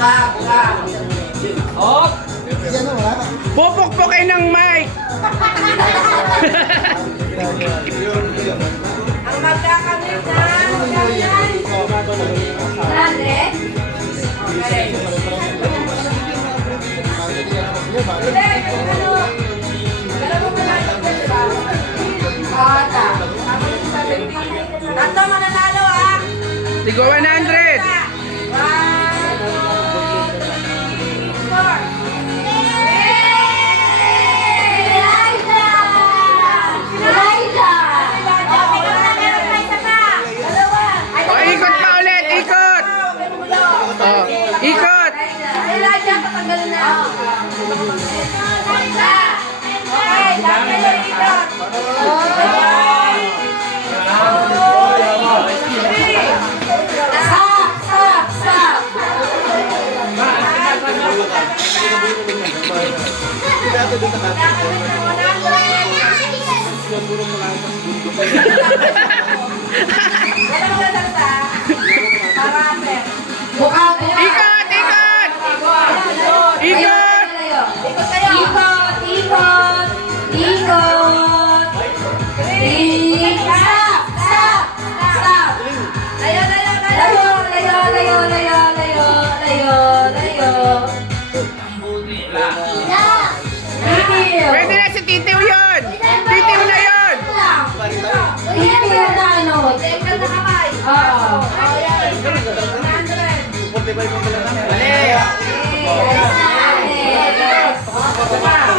Bunga, bunga. Hop! Pupukpukin ng mic! Ang magkakamit na, ganyan. Dante? Okay. Hindi, ano? Alam mo ba natin ba? Bata. Tatlo mananalo ah! Tigo 100! Patanggalin na. Eliza! Okay, dami na ikot. Stop! Stop! Stop! Wala ano? Titiw na kamay. Oo.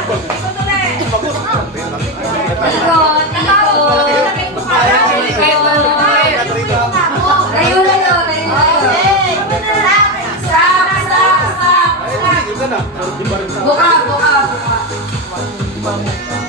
Ikot. Layo, layo, layo, layo. Stop, stop, stop. Buka, buka, buka.